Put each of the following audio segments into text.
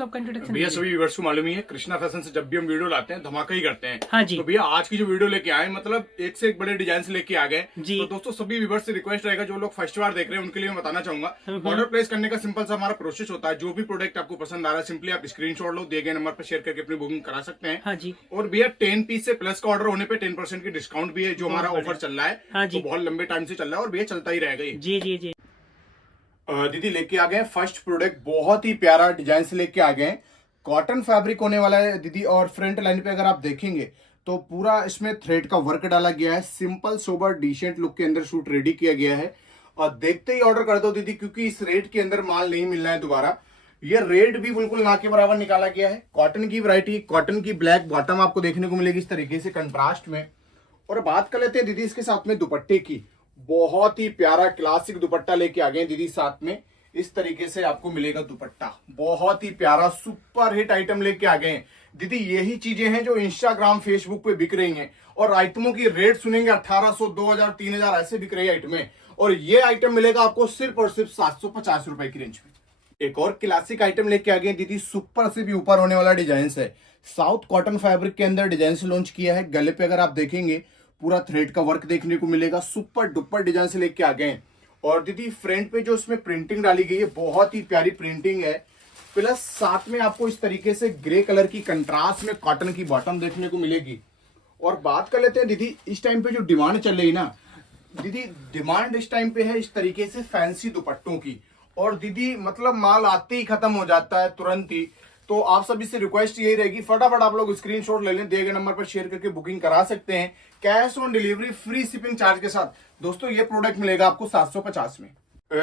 सबका इंट्रोडक्शन भैया सभी व्यूअर्स को मालूम ही है, कृष्णा फैशन से जब भी हम वीडियो लाते हैं धमाका ही करते हैं। हाँ जी। तो भैया आज की जो वीडियो लेके आए मतलब एक से एक बड़े डिजाइन से लेके आ गए। जी। तो दोस्तों सभी व्यूअर्स से रिक्वेस्ट रहेगा, जो लोग फर्स्ट बार देख रहे हैं उनके लिए मैं बताना चाहूंगा, ऑर्डर प्लेस करने का सिंपल सा हमारा प्रोसेस होता है। जो भी प्रोडक्ट आपको पसंद आ रहा है सिंपली आप स्क्रीनशॉट लो, दिए गए नंबर पर शेयर करके अपनी बुकिंग करा सकते हैं। हाँ जी। और भैया 10 पीस से प्लस का ऑर्डर होने पे 10% की डिस्काउंट भी है, जो हमारा ऑफर चल रहा है। हाँ जी। तो बहुत लंबे टाइम से चल रहा है और भैया चलता ही रहेगा ये। जी जी जी। दीदी लेके आ गए फर्स्ट प्रोडक्ट, बहुत ही प्यारा डिजाइन से लेके आ गए। कॉटन फैब्रिक होने वाला है दीदी, और फ्रंट लाइन पे अगर आप देखेंगे तो पूरा इसमें थ्रेड का वर्क डाला गया है। सिंपल सोबर डिसेंट लुक के अंदर सूट रेडी किया गया है। और देखते ही ऑर्डर कर दो दीदी, क्योंकि इस रेट के अंदर माल नहीं मिलना है दोबारा। ये रेट भी बिल्कुल ना के बराबर निकाला गया है। कॉटन की वैरायटी, कॉटन की ब्लैक बॉटम आपको देखने को मिलेगी इस तरीके से कंट्रास्ट में। और बात कर लेते हैं दीदी इसके साथ में दुपट्टे की। बहुत ही प्यारा क्लासिक दुपट्टा लेके आ गए दीदी, साथ में इस तरीके से आपको मिलेगा दुपट्टा। बहुत ही प्यारा सुपर हिट आइटम लेके आ गए दीदी। यही चीजें हैं जो इंस्टाग्राम फेसबुक पे बिक रही हैं, और आइटमों की रेट सुनेंगे 1800, 2000, 3000 ऐसे बिक रही है आइटमें। और ये आइटम मिलेगा आपको सिर्फ और सिर्फ 750 रुपए की रेंज में। एक और क्लासिक आइटम लेके आ गए दीदी, सुपर से भी ऊपर होने वाला डिजाइन है। साउथ कॉटन फैब्रिक के अंदर डिजाइन लॉन्च किया है। गले पे अगर आप देखेंगे पूरा थ्रेड का वर्क देखने को मिलेगा। सुपर डुपर डिजाइन से लेके आ गए। और दीदी फ्रंट पे जो इसमें प्रिंटिंग डाली गई है, बहुत ही प्यारी प्रिंटिंग है। प्लस साथ में आपको इस तरीके से ग्रे कलर की कंट्रास्ट में कॉटन की बॉटम देखने को मिलेगी। और बात कर लेते हैं दीदी, इस टाइम पे जो डिमांड चल रही ना दीदी, डिमांड इस टाइम पे है इस तरीके से फैंसी दुपट्टों की। और दीदी मतलब माल आते ही खत्म हो जाता है तुरंत ही। तो आप सभी से रिक्वेस्ट यही रहेगी, फटाफट आप लोग स्क्रीनशॉट ले लें, दिए गए नंबर पर शेयर करके बुकिंग करा सकते हैं। Cash on delivery, free shipping charge के साथ। दोस्तों ये प्रोडक्ट मिलेगा आपको 750 में।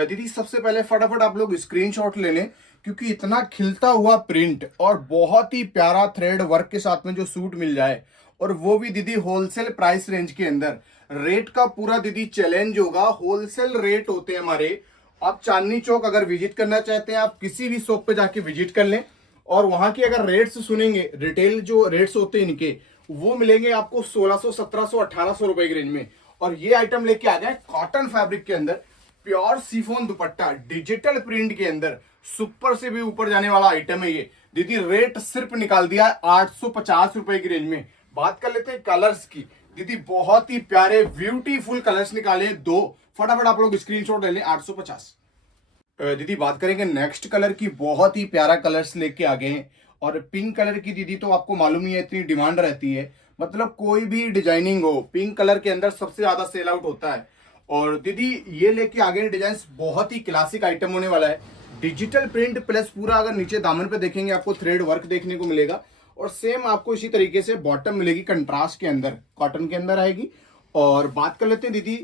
दीदी सबसे पहले फटाफट आप लोग स्क्रीनशॉट ले लें, क्योंकि इतना खिलता हुआ प्रिंट और बहुत ही प्यारा थ्रेड वर्क के साथ में जो सूट मिल जाए, और वो भी दीदी होलसेल प्राइस रेंज के अंदर। रेट का पूरा दीदी चैलेंज होगा। होलसेल रेट होते हैं हमारे। आप चांदनी चौक अगर विजिट करना चाहते हैं, आप किसी भी शॉप पे जाके विजिट कर लें, और वहां की अगर रेट्स सुनेंगे, रिटेल जो रेट्स होते हैं इनके, वो मिलेंगे आपको 1600, 1700, 1800 रुपए की रेंज में। और ये आइटम लेके आ गए कॉटन फैब्रिक के अंदर, प्योर सिफोन दुपट्टा डिजिटल प्रिंट के अंदर। सुपर से भी ऊपर जाने वाला आइटम है ये दीदी। रेट सिर्फ निकाल दिया 850 रुपए की रेंज में। बात कर लेते हैं कलर्स की दीदी, बहुत ही प्यारे ब्यूटीफुल कलर्स निकाले दो। फटाफट आप लोग स्क्रीनशॉट ले लें, 850। दीदी बात करेंगे नेक्स्ट कलर की, बहुत ही प्यारा कलर्स लेके आ गए हैं। और पिंक कलर की दीदी तो आपको मालूम ही है इतनी डिमांड रहती है, मतलब कोई भी डिजाइनिंग हो पिंक कलर के अंदर सबसे ज्यादा सेल आउट होता है। और दीदी ये लेके आ गए डिजाइन, बहुत ही क्लासिक आइटम होने वाला है। डिजिटल प्रिंट प्लस पूरा अगर नीचे दामन पे देखेंगे आपको थ्रेड वर्क देखने को मिलेगा। और सेम आपको इसी तरीके से बॉटम मिलेगी कंट्रास्ट के अंदर, कॉटन के अंदर आएगी। और बात कर लेते हैं दीदी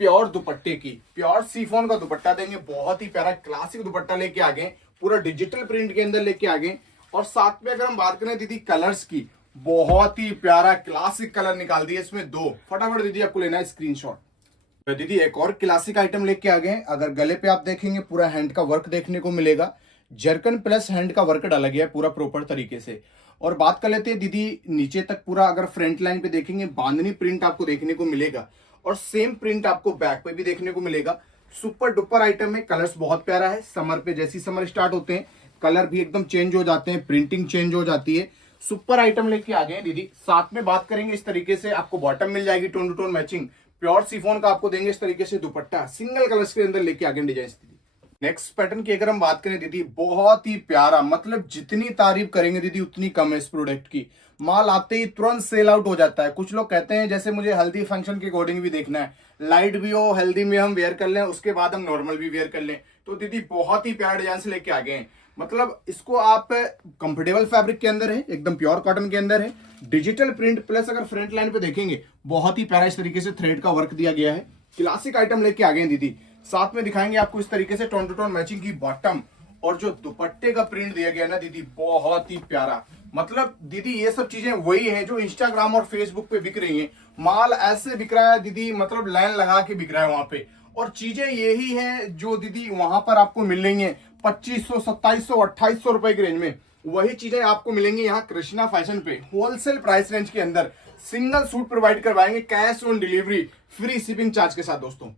प्योर दुपट्टे की, प्योर सीफोन का दुपट्टा देंगे। बहुत ही प्यारा क्लासिक दुपट्टा लेके आ गए, पूरा डिजिटल प्रिंट के अंदर लेके आ गए। और साथ में अगर हम बात करें दीदी कलर्स की, बहुत ही प्यारा क्लासिक कलर निकाल दिए इसमें दो। फटाफट दीदी आपको लेना है स्क्रीनशॉट। दीदी एक और क्लासिक आइटम लेके आ गए। अगर गले पे आप देखेंगे पूरा हैंड का वर्क देखने को मिलेगा। जर्कन प्लस हैंड का वर्क डाला गया है पूरा प्रॉपर तरीके से। और बात कर लेते हैं दीदी नीचे तक पूरा, अगर फ्रंट लाइन पे देखेंगे बांधनी प्रिंट आपको देखने को मिलेगा। और सेम प्रिंट आपको बैक पे भी देखने को मिलेगा। सुपर डुपर आइटम है। कलर्स बहुत प्यारा है। समर पे जैसी समर स्टार्ट होते हैं कलर भी एकदम चेंज हो जाते हैं, प्रिंटिंग चेंज हो जाती है। सुपर आइटम लेके आ गए दीदी। साथ में बात करेंगे इस तरीके से आपको बॉटम मिल जाएगी tone to tone matching. Pure chiffon का आपको देंगे इस तरीके से दुपट्टा, सिंगल कलर्स के अंदर लेके आ गए डिजाइन दीदी। नेक्स्ट पैटर्न की अगर हम बात करें दीदी, बहुत ही प्यारा, मतलब जितनी तारीफ करेंगे दीदी उतनी कम है इस प्रोडक्ट की। माल आते ही तुरंत सेल आउट हो जाता है। कुछ लोग कहते हैं जैसे मुझे हल्दी फंक्शन के अकॉर्डिंग भी देखना है, लाइट भी हो, हल्दी में हम वेयर कर लें, उसके बाद हम नॉर्मल भी वेयर कर लें। तो दीदी बहुत ही प्यारा डिजाइन से लेके आ गए हैं। मतलब इसको आप कंफर्टेबल फैब्रिक के अंदर है, एकदम प्योर कॉटन के अंदर है। डिजिटल प्रिंट प्लस अगर फ्रंट लाइन पे देखेंगे बहुत ही प्यारा इस तरीके से थ्रेड का वर्क दिया गया है। क्लासिक आइटम लेके आ गए दीदी। साथ में दिखाएंगे आपको इस तरीके से टोन टू टोन मैचिंग की बॉटम। और जो दुपट्टे का प्रिंट दिया गया ना दीदी, बहुत ही प्यारा। मतलब दीदी ये सब चीजें वही हैं जो इंस्टाग्राम और फेसबुक पे बिक रही हैं। माल ऐसे बिक रहा है दीदी, मतलब लाइन लगा के बिक रहा है वहां पे। और चीजें यही हैं जो दीदी वहां पर आपको मिल रही हैं 2500, 2700, 2800 रुपए की रेंज में। वही चीजें आपको मिलेंगी यहाँ कृष्णा फैशन पे होलसेल प्राइस रेंज के अंदर। सिंगल सूट प्रोवाइड करवाएंगे, cash on delivery, free shipping charge के साथ दोस्तों।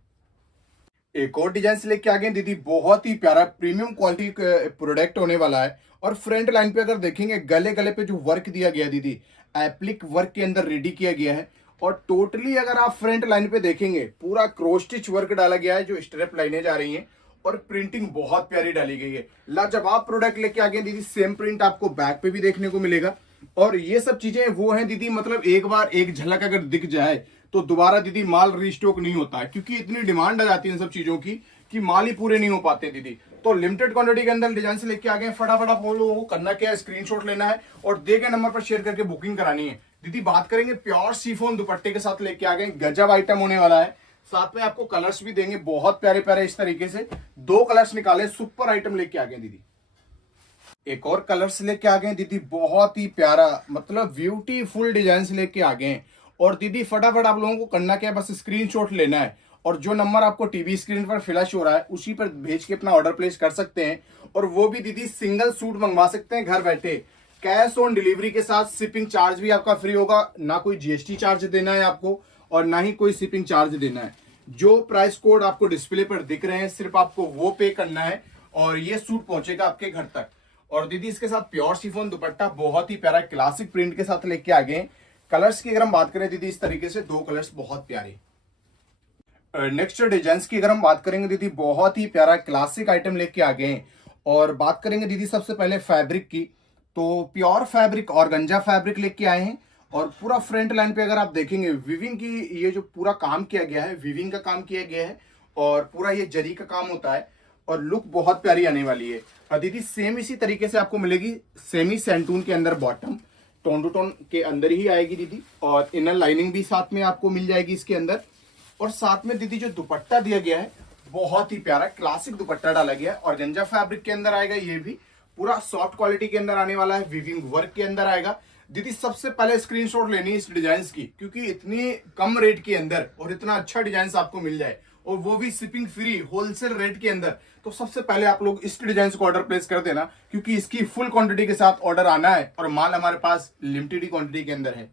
एक और डिजाइन से लेके आ गए दीदी, बहुत ही प्यारा प्रीमियम क्वालिटी प्रोडक्ट होने वाला है। और फ्रंट लाइन पे अगर देखेंगे, गले गले पे जो वर्क दिया गया है दीदी, एप्लिक वर्क के अंदर रेडी किया गया है। और टोटली अगर आप फ्रंट लाइन पे देखेंगे, पूरा क्रॉस स्टिच वर्क डाला गया है, जो स्ट्रेप लाइनें जा रही हैं और प्रिंटिंग बहुत प्यारी डाली गई है। लाजवाब प्रोडक्ट लेके आ गए दीदी। सेम प्रिंट आपको बैक पे भी देखने को मिलेगा। और ये सब चीजें वो हैं दीदी, मतलब एक बार एक झलक अगर दिख जाए तो दोबारा दीदी माल रीस्टॉक नहीं होता है, क्योंकि इतनी डिमांड आ जाती है इन सब चीजों की कि माल ही पूरे नहीं हो पाते दीदी। तो लिमिटेड क्वांटिटी के अंदर डिजाइन से लेके आ गए। फटाफट आप लोगों को करना क्या है, स्क्रीनशॉट लेना है और दिए गए नंबर पर शेयर करके बुकिंग करानी है। दीदी बात करेंगे प्योर शिफॉन दुपट्टे के साथ लेके आ गए, गजब आइटम होने वाला है। साथ में आपको कलर्स भी देंगे, बहुत प्यारे प्यारे इस तरीके से 2 कलर्स निकाले, सुपर आइटम लेके आ गए दीदी। एक और कलर्स लेके आ गए दीदी, बहुत ही प्यारा, मतलब ब्यूटीफुल डिजाइन लेके आ गए। और दीदी फटाफट आप लोगों को करना क्या है, बस स्क्रीनशॉट लेना है और जो नंबर आपको टीवी स्क्रीन पर फ्लैश हो रहा है उसी पर भेज के अपना ऑर्डर प्लेस कर सकते हैं। और वो भी दीदी सिंगल सूट मंगवा सकते हैं घर बैठे, कैश ऑन डिलीवरी के साथ। शिपिंग चार्ज भी आपका फ्री होगा, ना कोई जीएसटी चार्ज देना है आपको और ना ही कोई शिपिंग चार्ज देना है। जो प्राइस कोड आपको डिस्प्ले पर दिख रहे हैं, सिर्फ आपको वो पे करना है और ये सूट पहुंचेगा आपके घर तक। और दीदी इसके साथ प्योर शिफॉन दुपट्टा बहुत ही प्यारा क्लासिक प्रिंट के साथ लेके आ गए। कलर्स की अगर हम बात करें दीदी, इस तरीके से 2 कलर्स बहुत प्यारे। नेक्स्ट डिजाइन की अगर हम बात करेंगे दीदी, बहुत ही प्यारा क्लासिक आइटम लेके आ गए। और बात करेंगे दीदी सबसे पहले फैब्रिक की, तो प्योर फैब्रिक ऑर्गेन्जा फैब्रिक लेके आए हैं। और पूरा फ्रंट लाइन पे अगर आप देखेंगे, विविंग की ये जो पूरा काम किया गया है, विविंग का काम किया गया है और पूरा ये जरी का काम होता है और लुक बहुत प्यारी आने वाली है। और दीदी सेम इसी तरीके से आपको मिलेगी सेमी सेंटून के अंदर, बॉटम टोन टू टोन के अंदर ही आएगी दीदी। और इनर लाइनिंग भी साथ में आपको मिल जाएगी इसके अंदर। और साथ में दीदी जो दुपट्टा दिया गया है, बहुत ही प्यारा क्लासिक दुपट्टा डाला गया है। ऑर्गेन्जा फैब्रिक के अंदर आएगा, ये भी पूरा सॉफ्ट क्वालिटी के अंदर आने वाला है, विविंग वर्क के अंदर आएगा। दीदी सबसे पहले स्क्रीनशॉट लेनी है इस डिजाइन की, क्योंकि इतनी कम रेट के अंदर और इतना अच्छा डिजाइन आपको मिल जाए और वो भी शिपिंग फ्री होलसेल रेट के अंदर, तो सबसे पहले आप लोग इस डिजाइन को ऑर्डर प्लेस कर देना, क्योंकि इसकी फुल क्वांटिटी के साथ ऑर्डर आना है और माल हमारे पास लिमिटेड क्वांटिटी के अंदर है।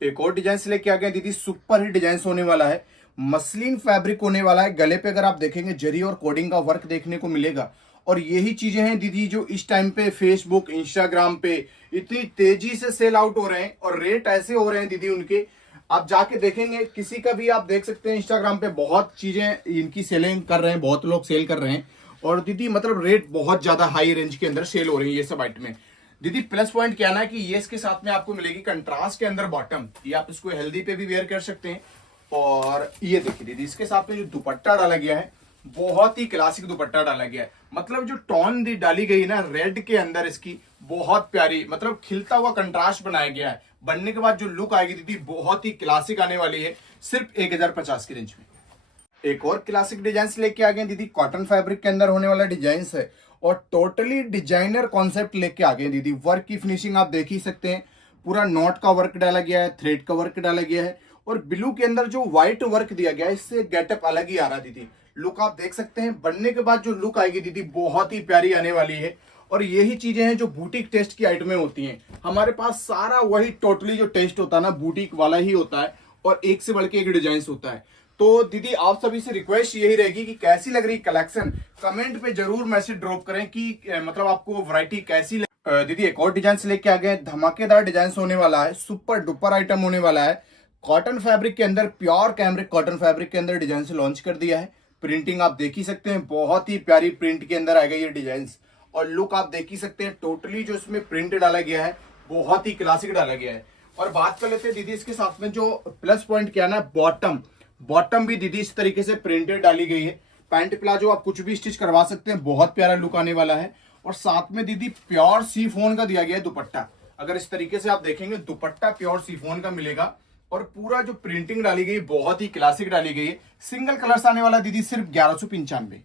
एक और डिजाइन लेके आ गए दीदी, सुपर हिट डिजाइन होने वाला है, मसलिन फैब्रिक होने वाला है। गले पे अगर आप देखेंगे, जरी और कोडिंग का वर्क देखने को मिलेगा। और यही चीजें हैं दीदी जो इस टाइम पे फेसबुक इंस्टाग्राम पे इतनी तेजी से सेल आउट हो रहे हैं और रेट ऐसे हो रहे हैं दीदी उनके, आप जाके देखेंगे किसी का भी, आप देख सकते हैं इंस्टाग्राम पे बहुत चीजें इनकी सेलिंग कर रहे हैं, बहुत लोग सेल कर रहे हैं। और दीदी मतलब रेट बहुत ज्यादा हाई रेंज के अंदर सेल हो रही है ये सब आइटमें। दीदी प्लस पॉइंट क्या ना कि ये इसके साथ में आपको मिलेगी कंट्रास्ट के अंदर बॉटम, ये आप इसको हेल्दी पे भी वेयर कर सकते हैं। और ये देखिए दीदी, इसके साथ में जो दुपट्टा डाला गया है, बहुत ही क्लासिक दुपट्टा डाला गया है। मतलब जो टोन दी डाली गई ना रेड के अंदर, इसकी बहुत प्यारी, मतलब खिलता हुआ कंट्रास्ट बनाया गया है। बनने के बाद जो लुक आएगी दीदी, बहुत ही क्लासिक आने वाली है, सिर्फ 1050 की रेंज में। एक और क्लासिक डिजाइन लेके आ गए दीदी, कॉटन फैब्रिक के अंदर होने वाला डिजाइन है और टोटली डिजाइनर कॉन्सेप्ट लेके आ गए दीदी। वर्क की फिनिशिंग आप देख ही सकते हैं, पूरा नॉट का वर्क डाला गया है, थ्रेड का वर्क डाला गया है और ब्लू के अंदर जो व्हाइट वर्क दिया गया है, इससे गेटअप अलग ही आ रहा दीदी। लुक आप देख सकते हैं, बनने के बाद जो लुक आएगी दीदी, बहुत ही प्यारी आने वाली है। और यही चीजें हैं जो बुटीक टेस्ट की आइटमें होती हैं। हमारे पास सारा वही टोटली जो टेस्ट होता है ना, बुटीक वाला ही होता है और एक से बढ़ के एक डिजाइन होता है। तो दीदी आप सभी से रिक्वेस्ट यही रहेगी कि कैसी लग रही कलेक्शन, कमेंट पे जरूर मैसेज ड्रॉप करें कि मतलब आपको वैरायटी कैसी दीदी एक और डिजाइन लेके आ गए, धमाकेदार डिजाइन होने वाला है, सुपर डुपर आइटम होने वाला है। कॉटन फैब्रिक के अंदर, प्योर कैमरिक कॉटन फैब्रिक के अंदर डिजाइन लॉन्च कर दिया है। प्रिंटिंग आप देख ही सकते हैं, बहुत ही प्यारी प्रिंट के अंदर आएगा ये डिजाइन। और लुक आप देख ही सकते हैं, टोटली जो इसमें प्रिंट डाला गया है, बहुत ही क्लासिक डाला गया है। और बात कर लेते हैं दीदी इसके साथ में जो प्लस पॉइंट क्या ना, बॉटम भी दीदी इस तरीके से प्रिंटेड डाली गई है। पैंट प्लाजो आप कुछ भी स्टिच करवा सकते हैं, बहुत प्यारा लुक आने वाला है। और साथ में दीदी प्योर शिफॉन का दिया गया है दुपट्टा। अगर इस तरीके से आप देखेंगे, दुपट्टा प्योर शिफॉन का मिलेगा और पूरा जो प्रिंटिंग डाली गई, बहुत ही क्लासिक डाली गई है। सिंगल कलर्स आने वाला दीदी, सिर्फ 1195।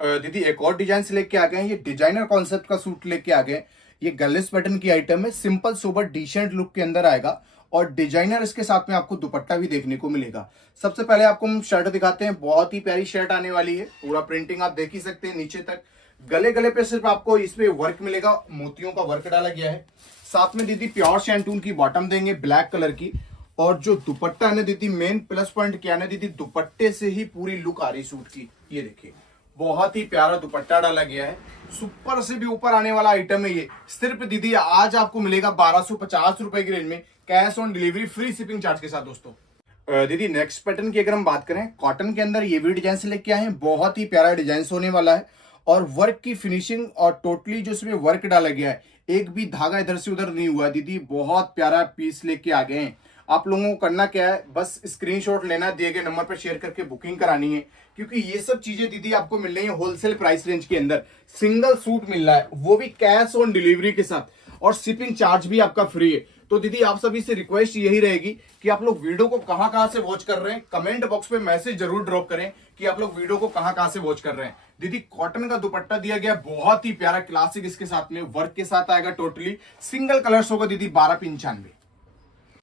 दीदी एक और डिजाइन लेके आ गए हैं, ये डिजाइनर कॉन्सेप्ट का सूट लेके आ गए। ये गलेस पैटर्न की आइटम है, सिंपल सोबर डिसेंट लुक के अंदर आएगा और डिजाइनर इसके साथ में आपको दुपट्टा भी देखने को मिलेगा। सबसे पहले आपको हम शर्ट दिखाते हैं, बहुत ही प्यारी शर्ट आने वाली है। पूरा प्रिंटिंग आप देख ही सकते हैं नीचे तक। गले पे सिर्फ आपको इसमें वर्क मिलेगा, मोतियों का वर्क डाला गया है। साथ में दीदी प्योर शैंटून की बॉटम देंगे, ब्लैक कलर की। और जो दुपट्टा है ना दीदी, मेन प्लस पॉइंट क्या है ना दीदी, दुपट्टे से ही पूरी लुक आ रही सूट की। ये देखिए बहुत ही प्यारा दुपट्टा डाला गया है, सुपर से भी ऊपर आने वाला आइटम है ये। सिर्फ दीदी आज आपको मिलेगा 1250 रुपए की रेंज में, cash on delivery, free shipping charge के साथ दोस्तों। दीदी नेक्स्ट पैटर्न की अगर हम बात करें, कॉटन के अंदर ये भी डिजाइन से लेके आए हैं, बहुत ही प्यारा डिजाइन होने वाला है और वर्क की फिनिशिंग और टोटली जो इसमें वर्क डाला गया है, एक भी धागा इधर से उधर नहीं हुआ दीदी, बहुत प्यारा पीस लेके आ गए हैं। आप लोगों को करना क्या है, बस स्क्रीनशॉट लेना, दिए गए नंबर पर शेयर करके बुकिंग करानी है, क्योंकि ये सब चीजें दीदी आपको मिल रही है होलसेल प्राइस रेंज के अंदर। सिंगल सूट मिल रहा है, वो भी कैश ऑन डिलीवरी के साथ, और शिपिंग चार्ज भी आपका फ्री है। तो दीदी आप सभी से रिक्वेस्ट यही रहेगी कि आप लोग वीडियो को कहां से वॉच कर रहे हैं, कमेंट बॉक्स पे मैसेज जरूर ड्रॉप करें कि आप लोग वीडियो को कहां से वॉच कर रहे हैं। दीदी कॉटन का दुपट्टा दिया गया, बहुत ही प्यारा क्लासिक, इसके साथ में वर्क के साथ आएगा, टोटली सिंगल कलर्स होगा दीदी, 1295।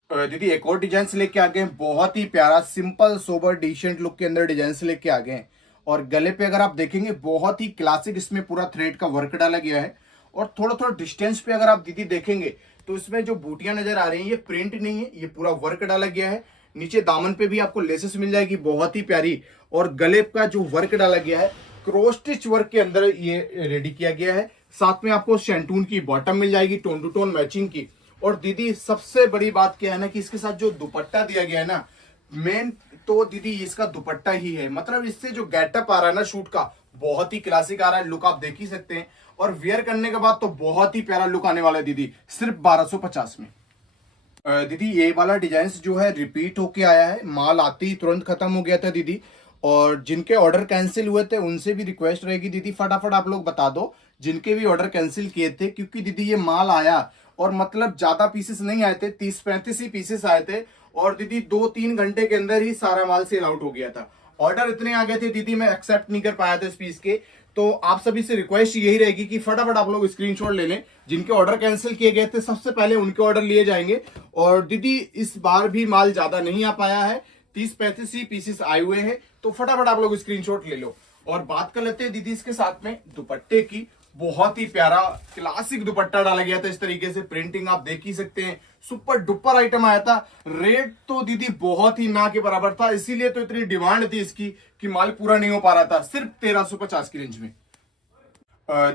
दीदी एक और डिजाइन से लेके आ गए, बहुत ही प्यारा सिंपल सोबर डिसेंट लुक के अंदर डिजाइन से लेके आ गए। और गले पे अगर आप देखेंगे बहुत ही क्लासिक, इसमें पूरा थ्रेड का वर्क डाला गया है। और थोड़ा थोड़ा डिस्टेंस पे अगर आप दीदी देखेंगे तो इसमें जो बूटियां नजर आ रही हैं, ये प्रिंट नहीं है, ये पूरा वर्क डाला गया है। नीचे दामन पे भी आपको लेसेस मिल जाएगी, बहुत ही प्यारी। और गले का जो वर्क डाला गया है, क्रॉस स्टिच वर्क के अंदर ये रेडी किया गया है। साथ में आपको शैंटून की बॉटम मिल जाएगी, टोन टू टोन मैचिंग की। और दीदी सबसे बड़ी बात क्या है ना कि इसके साथ जो दुपट्टा दिया गया है ना, मेन तो दीदी इसका दुपट्टा ही है, मतलब इससे जो गेटअप आ रहा है ना शूट का, बहुत ही क्लासिक आ रहा है, लुक आप देख ही सकते हैं। और वेयर करने के बाद तो बहुत ही प्यारा लुक आने वाला है दीदी, सिर्फ 1250 में। दीदी ये वाला डिजाइन जो है रिपीट होके आया है, माल आते ही तुरंत खत्म हो गया था दीदी। और जिनके ऑर्डर कैंसिल हुए थे उनसे भी रिक्वेस्ट रहेगी दीदी, फटाफट आप लोग बता दो जिनके भी ऑर्डर कैंसिल किए थे, क्योंकि दीदी ये माल आया और मतलब ज्यादा पीसेस नहीं आए थे, 30-35 ही पीसेस आए थे। और दीदी 2-3 घंटे के अंदर ही सारा माल सेल आउट हो गया था। ऑर्डर इतने आ गए थे दीदी, मैं एक्सेप्ट नहीं कर पाया था इस पीस के। तो आप सभी से रिक्वेस्ट यही रहेगी कि फटाफट आप लोग स्क्रीनशॉट ले लें, जिनके ऑर्डर कैंसिल किए गए थे सबसे पहले उनके ऑर्डर लिए जाएंगे। और दीदी इस बार भी माल ज्यादा नहीं आ पाया है, 30-35 ही पीसेस आए हुए हैं, तो फटाफट आप लोग स्क्रीनशॉट ले लो। और बात कर लेते हैं दीदी इसके साथ में दुपट्टे की, बहुत ही प्यारा क्लासिक दुपट्टा डाला गया था, इस तरीके से प्रिंटिंग आप देख ही सकते हैं, सुपर डुपर आइटम आया था। रेट तो दीदी बहुत ही ना के बराबर था, इसीलिए तो इतनी डिमांड थी इसकी कि माल पूरा नहीं हो पा रहा था, सिर्फ 1350 की रेंज में।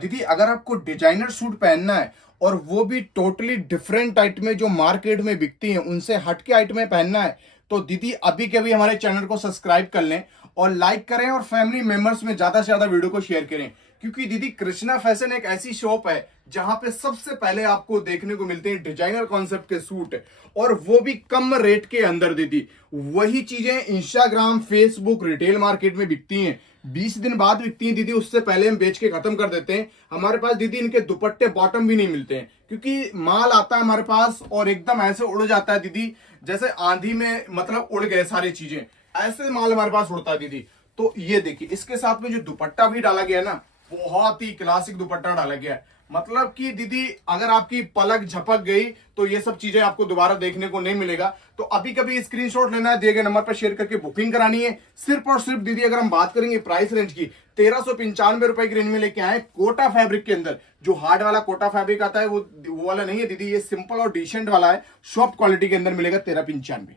दीदी अगर आपको डिजाइनर सूट पहनना है और वो भी टोटली डिफरेंट आइटमें जो मार्केट में बिकती हैं उनसे हटके आइटमें पहनना है, तो दीदी अभी के अभी हमारे चैनल को सब्सक्राइब कर लें और लाइक करें और फैमिली मेंबर्स में ज्यादा से ज्यादा वीडियो को शेयर करें। क्योंकि दीदी कृष्णा फैशन एक ऐसी शॉप है जहां पे सबसे पहले आपको देखने को मिलते हैं डिजाइनर कॉन्सेप्ट के सूट, और वो भी कम रेट के अंदर। दीदी वही चीजें इंस्टाग्राम, फेसबुक, रिटेल मार्केट में बिकती हैं, 20 दिन बाद बिकती हैं दीदी, उससे पहले हम बेच के खत्म कर देते हैं। हमारे पास दीदी इनके दुपट्टे बॉटम भी नहीं मिलते हैं, क्योंकि माल आता है हमारे पास और एकदम ऐसे उड़ जाता है दीदी, जैसे आंधी में मतलब उड़ गए सारी चीजें, ऐसे माल हमारे पास उड़ता है दीदी। तो ये देखिए इसके साथ में जो दुपट्टा भी डाला गया है ना, बहुत ही क्लासिक दुपट्टा डाला गया है। मतलब कि दीदी अगर आपकी पलक झपक गई तो ये सब चीजें आपको दोबारा देखने को नहीं मिलेगा। तो अभी कभी स्क्रीनशॉट लेना है, दिए गए नंबर पर शेयर करके बुकिंग करानी है। सिर्फ और सिर्फ दीदी अगर हम बात करेंगे प्राइस रेंज की, 1395 रुपए की रेंज में लेके आए, कोटा फैब्रिक के अंदर। जो हार्ड वाला कोटा फैब्रिक आता है वो वाला नहीं है दीदी, ये सिंपल और डिसेंट वाला है, सॉफ्ट क्वालिटी के अंदर मिलेगा 1395।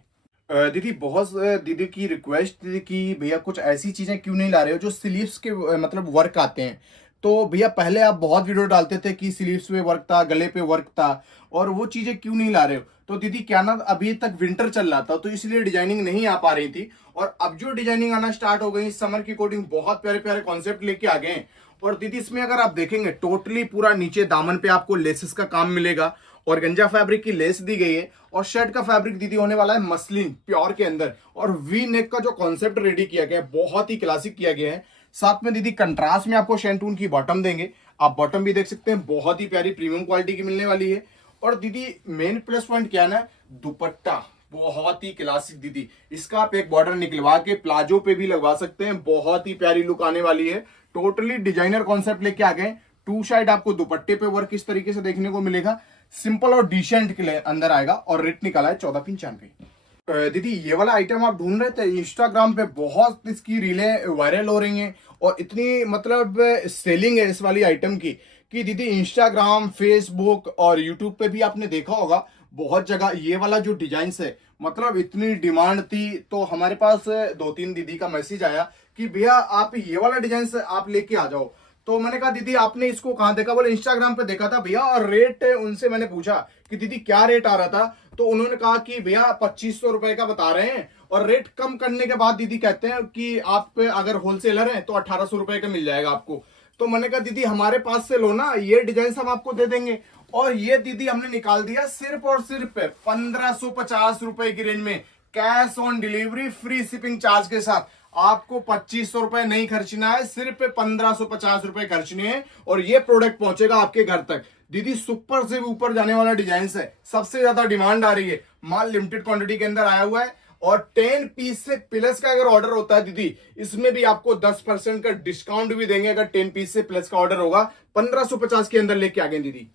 दीदी बहुत दीदी की रिक्वेस्ट थी कि भैया कुछ ऐसी चीजें क्यों नहीं ला रहे हो जो स्लीव्स के मतलब वर्क आते हैं। तो भैया पहले आप बहुत वीडियो डालते थे कि स्लीव्स पे वर्क था, गले पे वर्क था, और वो चीजें क्यों नहीं ला रहे हो। तो दीदी क्या ना, अभी तक विंटर चल रहा था तो इसलिए डिजाइनिंग नहीं आ पा रही थी, और अब जो डिजाइनिंग आना स्टार्ट हो गई, समर की अकॉर्डिंग बहुत प्यारे प्यारे कॉन्सेप्ट लेके आ गए हैं। और दीदी इसमें अगर आप देखेंगे टोटली पूरा नीचे दामन पे आपको लेसेस का काम मिलेगा, और गंजा फैब्रिक की लेस दी गई है, और शर्ट का फैब्रिक दीदी होने वाला है मसलिन प्योर के अंदर, और वी नेक का जो कॉन्सेप्ट रेडी किया गया है बहुत ही क्लासिक किया गया है। साथ में दीदी कंट्रास्ट में आपको शैंटून की बॉटम देंगे, आप बॉटम भी देख सकते हैं, बहुत ही प्यारी प्रीमियम क्वालिटी की मिलने वाली है। और दीदी मेन प्लस पॉइंट क्या है ना, दुपट्टा बहुत ही क्लासिक दीदी, इसका आप एक बॉर्डर निकलवा के प्लाजो पे भी लगवा सकते हैं, बहुत ही प्यारी लुक आने वाली है। टोटली डिजाइनर कॉन्सेप्ट लेके आ गए, टू साइड आपको दुपट्टे पे वर्क इस तरीके से देखने को मिलेगा, सिंपल और डिसेंट के अंदर आएगा, और रेट निकाला है 1495। दीदी ये वाला आइटम आप ढूंढ रहे थे, इंस्टाग्राम पे बहुत इसकी रीलें वायरल हो रही हैं और इतनी मतलब सेलिंग है इस वाली आइटम की कि दीदी इंस्टाग्राम, फेसबुक और यूट्यूब पे भी आपने देखा होगा बहुत जगह ये वाला जो डिजाइन है मतलब इतनी डिमांड थी, तो हमारे पास 2-3 दीदी का मैसेज आया कि भैया आप ये वाला डिजाइन से आप लेके आ जाओ। तो मैंने कहा दीदी आपने इसको कहाँ देखा? बोले इंस्टाग्राम पे देखा था भैया। और रेट उनसे मैंने पूछा कि दीदी क्या रेट आ रहा था, तो उन्होंने कहा कि भैया 2500 रुपए का बता रहे हैं। और रेट कम करने के बाद दीदी कहते हैं कि आप अगर होलसेलर हैं तो 1800 रुपए का मिल जाएगा आपको। तो मैंने कहा दीदी हमारे पास से लो ना, ये डिजाइन हम आपको दे देंगे। और ये दीदी हमने निकाल दिया सिर्फ और सिर्फ 1550 रुपए की रेंज में, cash on delivery, free shipping charge के साथ। आपको 2500 रुपए नहीं खर्चना है, सिर्फ 1550 रुपए खर्चने हैं और ये प्रोडक्ट पहुंचेगा आपके घर तक। दीदी सुपर से ऊपर जाने वाला डिजाइन है, सबसे ज्यादा डिमांड आ रही है, माल लिमिटेड क्वांटिटी के अंदर आया हुआ है। और 10 पीस से प्लस का अगर ऑर्डर होता है दीदी, इसमें भी आपको 10% का डिस्काउंट भी देंगे। अगर 10 पीस से प्लस का ऑर्डर होगा 1550 के अंदर लेके आ गए दीदी।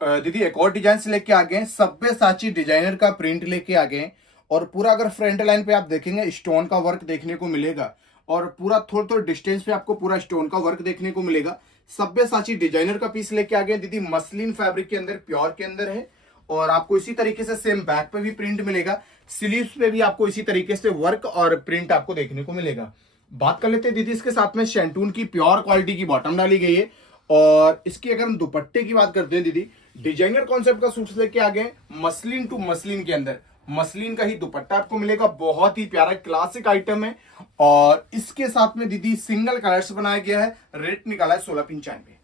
दीदी एक और डिजाइन से लेके आ गए, सब्यसाची डिजाइनर का प्रिंट लेके आ गए। और पूरा अगर फ्रंट लाइन पे आप देखेंगे स्टोन का वर्क देखने को मिलेगा, और पूरा थोड़ा थोड़ा डिस्टेंस पे आपको पूरा स्टोन का वर्क देखने को मिलेगा। सब्यसाची डिजाइनर का पीस लेके आ गए दीदी, मसलिन फैब्रिक के अंदर, प्योर के अंदर है। और आपको इसी तरीके से सेम बैक पे भी प्रिंट मिलेगा, स्लीव्स पे भी आपको इसी तरीके से वर्क और प्रिंट आपको देखने को मिलेगा। बात कर लेते हैं दीदी, इसके साथ में शैंटून की प्योर क्वालिटी की बॉटम डाली गई है। और इसकी अगर हम दुपट्टे की बात करते हैं दीदी, डिजाइनर कॉन्सेप्ट का सूट लेके आ गए, मसलिन टू मसलिन के अंदर, मसलिन का ही दुपट्टा आपको मिलेगा। बहुत ही प्यारा क्लासिक आइटम है। और इसके साथ में दीदी सिंगल कलर्स बनाया गया है, रेट निकाला है 1695।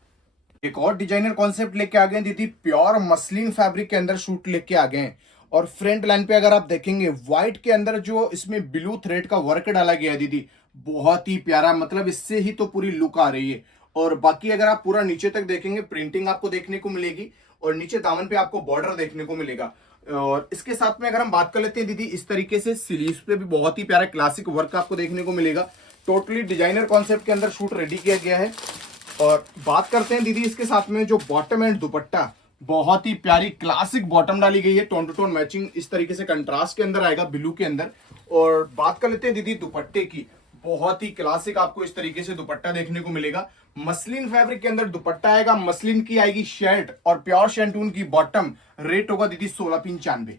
एक और डिजाइनर कॉन्सेप्ट लेके आ गए दीदी, प्योर मसलिन फैब्रिक के अंदर शूट लेके आ गए। और फ्रंट लाइन पे अगर आप देखेंगे व्हाइट के अंदर जो इसमें ब्लू थ्रेड का वर्क डाला गया है दीदी, बहुत ही प्यारा, मतलब इससे ही तो पूरी लुक आ रही है। और बाकी अगर आप पूरा नीचे तक देखेंगे प्रिंटिंग आपको देखने को मिलेगी, और नीचे दामन पे आपको बॉर्डर देखने को मिलेगा। और इसके साथ में अगर हम बात कर लेते हैं दीदी, इस तरीके से स्लीव्स पे भी बहुत ही प्यारा क्लासिक वर्क आपको देखने को मिलेगा। टोटली डिजाइनर कॉन्सेप्ट के अंदर शूट रेडी किया गया है। और बात करते हैं दीदी इसके साथ में जो बॉटम एंड दुपट्टा, बहुत ही प्यारी क्लासिक बॉटम डाली गई है, टोन टू टोन मैचिंग इस तरीके से कंट्रास्ट के अंदर आएगा ब्लू के अंदर। और बात कर लेते हैं दीदी दुपट्टे की, बहुत ही क्लासिक आपको इस तरीके से दुपट्टा देखने को मिलेगा। मसलिन फैब्रिक के अंदर दुपट्टा आएगा, मसलिन की आएगी शर्ट और प्योर शैंटून की बॉटम, रेट होगा दीदी 1695।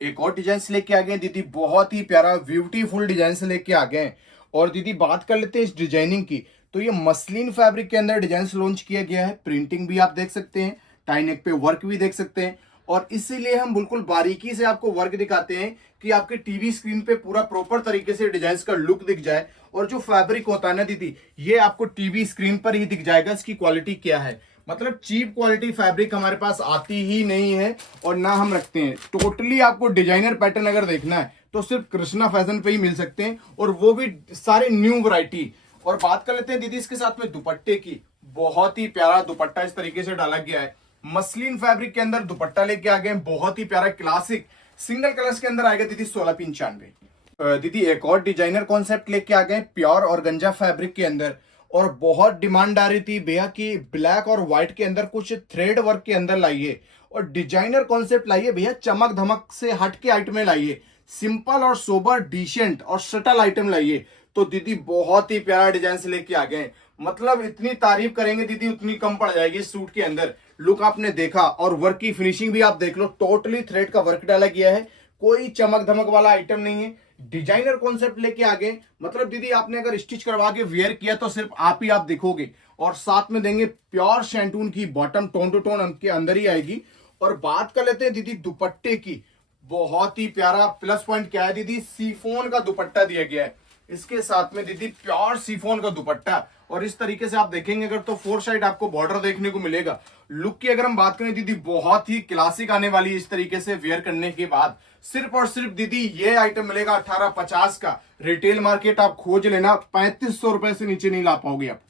एक और डिजाइन लेके आ गए दीदी, बहुत ही प्यारा ब्यूटीफुल डिजाइन लेके आ गए। और दीदी बात कर लेते हैं इस डिजाइनिंग की, तो ये मसलिन फैब्रिक के अंदर डिजाइन लॉन्च किया गया है। प्रिंटिंग भी आप देख सकते हैं, टाई नेक पे वर्क भी देख सकते हैं। और इसीलिए हम बिल्कुल बारीकी से आपको वर्क दिखाते हैं कि आपके टीवी स्क्रीन पे पूरा प्रॉपर तरीके से डिजाइन का लुक दिख जाए। और जो फैब्रिक होता है ना दीदी, ये आपको टीवी स्क्रीन पर ही दिख जाएगा इसकी क्वालिटी क्या है। मतलब चीप क्वालिटी फैब्रिक हमारे पास आती ही नहीं है और ना हम रखते हैं। टोटली आपको डिजाइनर पैटर्न अगर देखना है तो सिर्फ कृष्णा फैशन पे ही मिल सकते हैं, और वो भी सारे न्यू वैरायटी। और बात कर लेते हैं दीदी इसके साथ में दुपट्टे की, बहुत ही प्यारा दुपट्टा इस तरीके से डाला गया है। मसलिन फैब्रिक के अंदर दुपट्टा लेके आ गए, बहुत ही प्यारा क्लासिक सिंगल कलर्स के अंदर आएगा दीदी 1695। दीदी एक और डिजाइनर कॉन्सेप्ट लेके आ गए, प्योर और गंजा फैब्रिक के अंदर। और बहुत डिमांड आ रही थी भैया कि ब्लैक और व्हाइट के अंदर कुछ थ्रेड वर्क के अंदर लाइए और डिजाइनर कॉन्सेप्ट लाइए भैया, चमक धमक से हट के आइटमें लाइए, सिंपल और सोबर डिसेंट और सटल आइटम लाइए। तो दीदी बहुत ही प्यारा डिजाइन से लेके आ गए। मतलब इतनी तारीफ करेंगे दीदी उतनी कम पड़ जाएगी। सूट के अंदर लुक आपने देखा और वर्क की फिनिशिंग भी आप देख लो, टोटली थ्रेड का वर्क डाला गया है, कोई चमक धमक वाला आइटम नहीं है। डिजाइनर कॉन्सेप्ट लेके आ गए, मतलब दीदी आपने अगर स्टिच करवा के वेयर किया तो सिर्फ आप दिखोगे। और साथ में देंगे प्योर शैंटून की बॉटम, टोन टू टोन के अंदर ही आएगी। और बात कर लेते हैं दीदी दुपट्टे की, बहुत ही प्यारा प्लस पॉइंट क्या है दीदी, सीफोन का दुपट्टा दिया गया है इसके साथ में दीदी, प्योर सीफोन का दुपट्टा। और इस तरीके से आप देखेंगे अगर तो 4 साइड आपको बॉर्डर देखने को मिलेगा। लुक की अगर हम बात करें दीदी, बहुत ही क्लासिक आने वाली इस तरीके से वेयर करने के बाद। सिर्फ और सिर्फ दीदी ये आइटम मिलेगा 1850 का। रिटेल मार्केट आप खोज लेना, 3500 रुपए से नीचे नहीं ला पाओगे आप।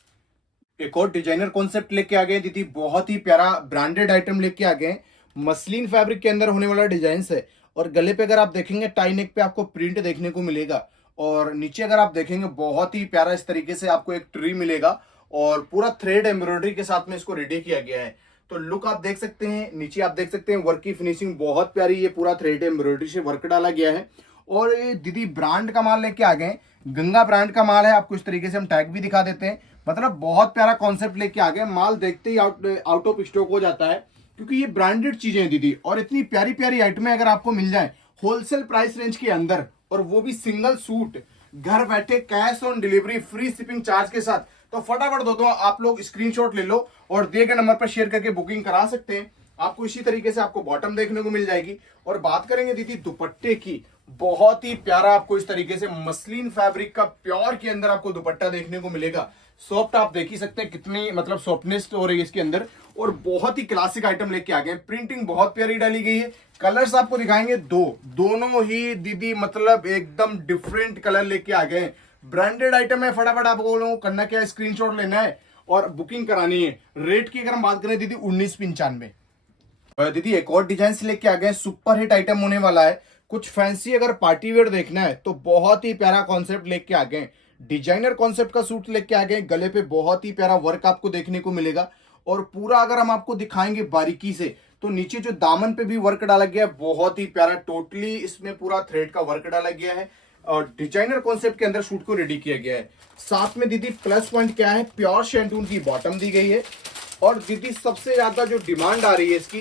एक और डिजाइनर कॉन्सेप्ट लेके आ गए दीदी, बहुत ही प्यारा ब्रांडेड आइटम लेके आ गए। मसलिन फैब्रिक के अंदर होने वाला डिजाइन है। और गले पे अगर आप देखेंगे टाई नेक पे आपको प्रिंट देखने को मिलेगा। और नीचे अगर आप देखेंगे बहुत ही प्यारा इस तरीके से आपको एक ट्री मिलेगा और पूरा थ्रेड एम्ब्रॉयडरी के साथ में इसको रेडी किया गया है। तो लुक आप देख सकते हैं, नीचे आप देख सकते हैं वर्क की फिनिशिंग बहुत प्यारी, ये पूरा थ्रेड एम्ब्रॉयडरी से वर्क डाला गया है। और ये दीदी ब्रांड का माल लेके आ गए, गंगा ब्रांड का माल है, आपको इस तरीके से हम टैग भी दिखा देते हैं। मतलब बहुत प्यारा कॉन्सेप्ट लेके आ गए, माल देखते ही आउट ऑफ स्टॉक हो जाता है क्योंकि ये ब्रांडेड चीजें हैं दीदी। और इतनी प्यारी प्यारी आइटमें अगर आपको मिल जाए होलसेल प्राइस रेंज के अंदर, और वो भी सिंगल सूट, घर बैठे cash on delivery, free shipping charge के साथ। तो फटाफट दोस्तों आप लोग स्क्रीनशॉट ले लो और दिए गए नंबर पर शेयर करके बुकिंग करा सकते हैं। आपको इसी तरीके से आपको बॉटम देखने को मिल जाएगी। और बात करेंगे दीदी दुपट्टे की, बहुत ही प्यारा आपको इस तरीके से मसलिन फैब्रिक का प्योर के अंदर आपको दुपट्टा देखने को मिलेगा। सॉफ्ट आप देख ही सकते हैं कितनी मतलब सॉफ्टनेस हो रही है इसके अंदर, और बहुत ही क्लासिक आइटम लेके आ गए। प्रिंटिंग बहुत प्यारी डाली गई है। कलर्स आपको दिखाएंगे दोनों ही दीदी मतलब एकदम डिफरेंट कलर लेके आ गए। ब्रांडेड आइटम है, फटाफट आपको लोगों को करना क्या है, स्क्रीनशॉट लेना है और बुकिंग करानी है। रेट की अगर हम बात करें दीदी 1995। दीदी एक और डिजाइन से लेके आ गए, सुपर हिट आइटम होने वाला है। कुछ फैंसी अगर पार्टी वेयर देखना है तो बहुत ही प्यारा कॉन्सेप्ट लेके आ गए। डिजाइनर कॉन्सेप्ट का सूट लेके आ गए, गले पे बहुत ही प्यारा वर्क आपको देखने को मिलेगा। और पूरा अगर हम आपको दिखाएंगे बारीकी से तो नीचे जो दामन पे भी वर्क डाला गया है बहुत ही प्यारा, टोटली इसमें पूरा थ्रेड का वर्क डाला गया है और डिजाइनर कॉन्सेप्ट के अंदर सूट को रेडी किया गया है। साथ में दीदी प्लस पॉइंट क्या है, प्योर शैंटून की बॉटम दी गई है। और दीदी सबसे ज्यादा जो डिमांड आ रही है इसकी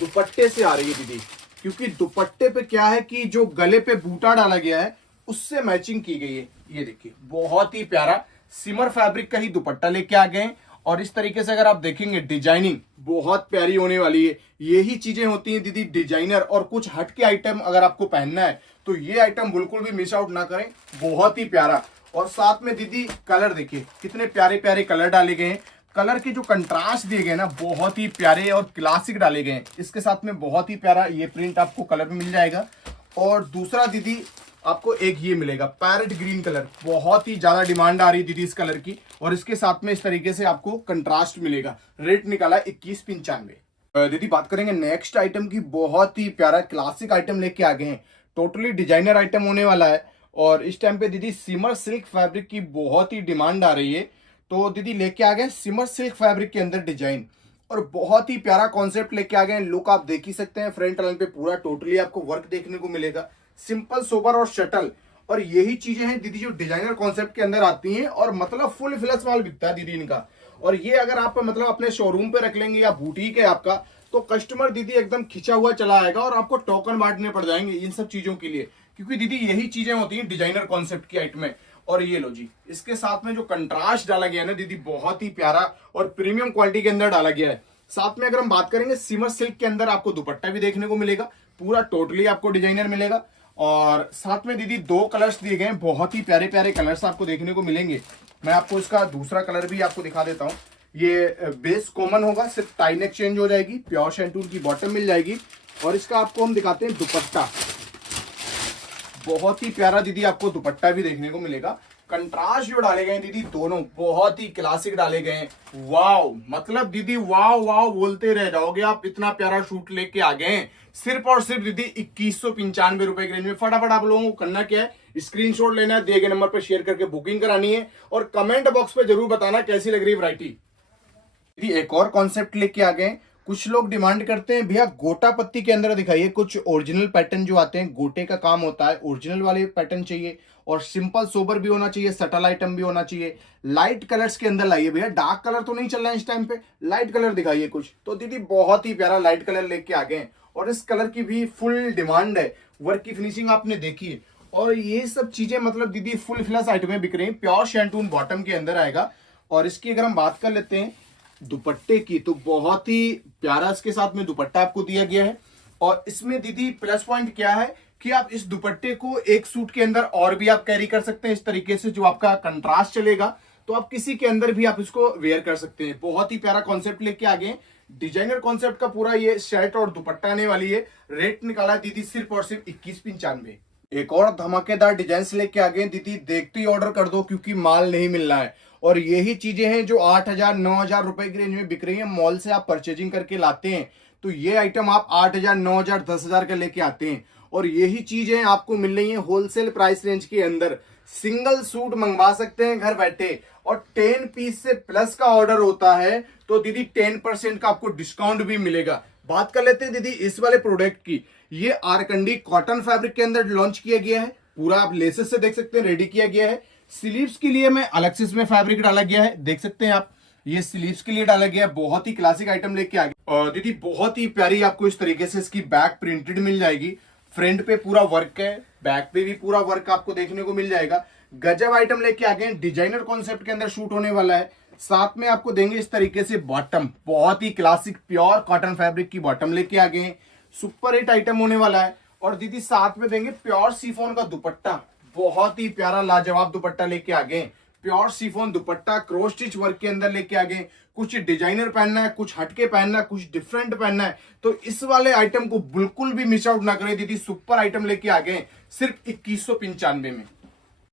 दुपट्टे से आ रही है दीदी, क्योंकि दुपट्टे पे क्या है कि जो गले पे बूटा डाला गया है उससे मैचिंग की गई है। ये देखिए बहुत ही प्यारा सिमर फैब्रिक का ही दुपट्टा लेके आ गए। और इस तरीके से अगर आप देखेंगे डिजाइनिंग बहुत प्यारी होने वाली है। यही चीजें होती हैं दीदी डिजाइनर। और कुछ हटके आइटम अगर आपको पहनना है तो ये आइटम बिल्कुल भी मिस आउट ना करें, बहुत ही प्यारा। और साथ में दीदी कलर देखिए कितने प्यारे प्यारे कलर डाले गए हैं। कलर के जो कंट्रास्ट दिए गए ना बहुत ही प्यारे और क्लासिक डाले गए हैं। इसके साथ में बहुत ही प्यारा ये प्रिंट आपको कलर में मिल जाएगा। और दूसरा दीदी आपको एक ये मिलेगा पैरेट ग्रीन कलर, बहुत ही ज्यादा डिमांड आ रही है दीदी इस कलर की। और इसके साथ में इस तरीके से आपको कंट्रास्ट मिलेगा। रेट निकाला 2195। दीदी बात करेंगे नेक्स्ट आइटम की, बहुत ही प्यारा क्लासिक आइटम लेके आ गए हैं। टोटली डिजाइनर आइटम होने वाला है। और इस टाइम पे दीदी सिमर सिल्क फैब्रिक की बहुत ही डिमांड आ रही है, तो दीदी लेके आ गए सिमर सिल्क फैब्रिक के अंदर डिजाइन। और बहुत ही प्यारा कॉन्सेप्ट लेके आ गए। लुक आप देख ही सकते हैं, फ्रंट लाइन पे पूरा टोटली आपको वर्क देखने को मिलेगा, सिंपल सोबर और शटल। और यही चीजें हैं दीदी जो डिजाइनर कॉन्सेप्ट के अंदर आती हैं। और मतलब फुल फ्लैश माल बिकता है दीदी इनका। और ये अगर आप मतलब अपने शोरूम पे रख लेंगे या बुटीक है आपका, तो कस्टमर दीदी एकदम खिंचा हुआ चला आएगा और आपको टोकन बांटने पड़ जाएंगे इन सब चीजों के लिए, क्योंकि दीदी यही चीजें होती हैं डिजाइनर कॉन्सेप्ट की आइटम में। और ये लो जी, इसके साथ में जो कंट्रास्ट डाला गया है ना दीदी बहुत ही प्यारा और प्रीमियम क्वालिटी के अंदर डाला गया है। साथ में अगर हम बात करेंगे सिमर सिल्क के अंदर आपको दुपट्टा भी देखने को मिलेगा, पूरा टोटली आपको डिजाइनर मिलेगा। और साथ में दीदी 2 कलर्स दिए गए हैं, बहुत ही प्यारे प्यारे कलर्स आपको देखने को मिलेंगे। मैं आपको इसका दूसरा कलर भी आपको दिखा देता हूँ। ये बेस कॉमन होगा, सिर्फ टाई नेक चेंज हो जाएगी, प्योर शैंटून की बॉटम मिल जाएगी। और इसका आपको हम दिखाते हैं दुपट्टा, बहुत ही प्यारा दीदी आपको दुपट्टा भी देखने को मिलेगा। कंट्रास्ट जो डाले गए हैं दीदी दोनों बहुत ही क्लासिक डाले गए हैं। वाव, मतलब दीदी वाव वाव बोलते रह जाओगे आप, इतना प्यारा शूट लेके आ गए हैं सिर्फ और सिर्फ दीदी 2195 रुपए की रेंज में। फटाफट आप लोगों को करना क्या है, स्क्रीनशॉट लेना है, दिए गए नंबर पर शेयर करके बुकिंग करानी है। और कमेंट बॉक्स पे जरूर बताना कैसी लग रही है वैरायटी। दीदी एक और कॉन्सेप्ट लेके आ गए। कुछ लोग डिमांड करते हैं भैया गोटा पत्ती के अंदर दिखाइए कुछ ओरिजिनल पैटर्न जो आते हैं, गोटे का काम होता है, ओरिजिनल वाले पैटर्न चाहिए। और सिंपल सोबर भी होना चाहिए, सटल आइटम भी होना चाहिए। लाइट कलर्स के अंदर लाइए भैया, डार्क कलर तो नहीं चल रहा है इस टाइम पे, लाइट कलर दिखाइए कुछ। तो दीदी बहुत ही प्यारा लाइट कलर लेके आ गए। और इस कलर की भी फुल डिमांड है, वर्क की फिनिशिंग आपने देखी है। और ये सब चीजें मतलब दीदी फुल फ्लैश आइटमें बिक रही है। प्योर शैंटून बॉटम के अंदर आएगा। और इसकी अगर हम बात कर लेते हैं दुपट्टे की, तो बहुत ही प्यारा इसके साथ में दुपट्टा आपको दिया गया है। और इसमें दीदी प्लस पॉइंट क्या है कि आप इस दुपट्टे को एक सूट के अंदर और भी आप कैरी कर सकते हैं इस तरीके से, जो आपका कंट्रास्ट चलेगा। तो आप किसी के अंदर भी आप इसको वेयर कर सकते हैं। बहुत ही प्यारा कॉन्सेप्ट लेके आ गए, डिजाइनर कॉन्सेप्ट का पूरा ये शर्ट और दुपट्टा आने वाली है। रेट निकाला दीदी सिर्फ और सिर्फ 2195। एक और धमाकेदार डिजाइन लेके आ गए दीदी, देखते ही ऑर्डर कर दो क्योंकि माल नहीं मिल रहा है। और यही चीजें हैं जो 8000 9000 रुपए की रेंज में बिक रही है। मॉल से आप परचेजिंग करके लाते हैं तो ये आइटम आप 8000 9000 10000 का लेके आते हैं। और यही चीजें आपको मिल रही है होलसेल प्राइस रेंज के अंदर। सिंगल सूट मंगवा सकते हैं घर बैठे। और 10 पीस से प्लस का ऑर्डर होता है तो दीदी 10% का आपको डिस्काउंट भी मिलेगा। बात कर लेते हैं दीदी इस वाले प्रोडक्ट की। ये आरकंडी कॉटन फैब्रिक के अंदर लॉन्च किया गया है, पूरा आप लेसेस से देख सकते हैं रेडी किया गया है। स्लीव्स के लिए में अलग से इसमें फैब्रिक डाला गया है, देख सकते हैं आप, ये स्लीव्स के लिए डाला गया है। बहुत ही क्लासिक आइटम लेके आ गया। और दीदी बहुत ही प्यारी आपको इस तरीके से इसकी बैक प्रिंटेड मिल जाएगी। फ्रंट पे पूरा वर्क है, बैक पे भी पूरा वर्क आपको देखने को मिल जाएगा। गजब आइटम लेके आ गए, डिजाइनर कॉन्सेप्ट के अंदर शूट होने वाला है। साथ में आपको देंगे इस तरीके से बॉटम, बहुत ही क्लासिक प्योर कॉटन फैब्रिक की बॉटम लेके आ गए। सुपर हिट आइटम होने वाला है। और दीदी साथ में देंगे प्योर शिफॉन का दुपट्टा, बहुत ही प्यारा लाजवाब दुपट्टा लेके आ गए। प्योर शिफॉन दुपट्टा क्रॉस स्टिच वर्क के अंदर लेके आ गए। कुछ डिजाइनर पहनना है, कुछ हटके पहनना है, कुछ डिफरेंट पहनना है, तो इस वाले आइटम को बिल्कुल भी मिस आउट ना करें। दीदी सुपर आइटम लेके आ गए सिर्फ 2195 में।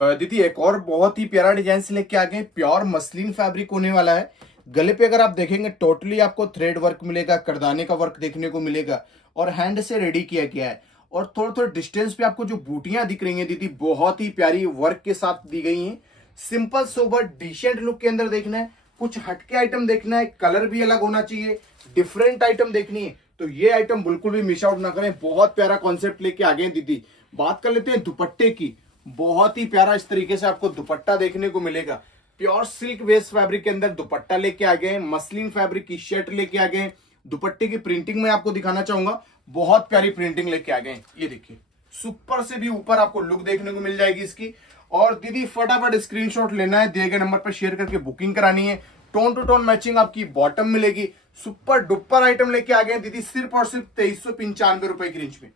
दीदी एक और बहुत ही प्यारा डिजाइन से लेके आ गए, प्योर मसलिन फैब्रिक होने वाला है। गले पे अगर आप देखेंगे टोटली आपको थ्रेड वर्क मिलेगा, करदाने का वर्क देखने को मिलेगा और हैंड से रेडी किया गया है। और थोड़े थोड़े डिस्टेंस पे आपको जो बूटियां दिख रही हैं दीदी, बहुत ही प्यारी वर्क के साथ दी गई हैं। सिंपल सोबर डिसेंट लुक के अंदर देखना है, कुछ हटके आइटम देखना है, कलर भी अलग होना चाहिए, डिफरेंट आइटम देखनी है, तो ये आइटम बिल्कुल भी मिस आउट ना करें। बहुत प्यारा कॉन्सेप्ट लेके आ गए दीदी। बात कर लेते हैं दुपट्टे की। बहुत ही प्यारा इस तरीके से आपको दुपट्टा देखने को मिलेगा। प्योर सिल्क बेस्ड फैब्रिक के अंदर दुपट्टा लेके आ गए, मसलिन फैब्रिक की शर्ट लेके आ गए। दुपट्टे की प्रिंटिंग में आपको दिखाना चाहूंगा, बहुत प्यारी प्रिंटिंग लेके आ गए। ये देखिए, सुपर से भी ऊपर आपको लुक देखने को मिल जाएगी इसकी। और दीदी फटाफट स्क्रीनशॉट लेना है, दिए गए नंबर पर शेयर करके बुकिंग करानी है। टोन टू टोन मैचिंग आपकी बॉटम मिलेगी। सुपर डुपर आइटम लेके आ गए दीदी, सिर्फ और सिर्फ 2395 रुपए की रेंज में।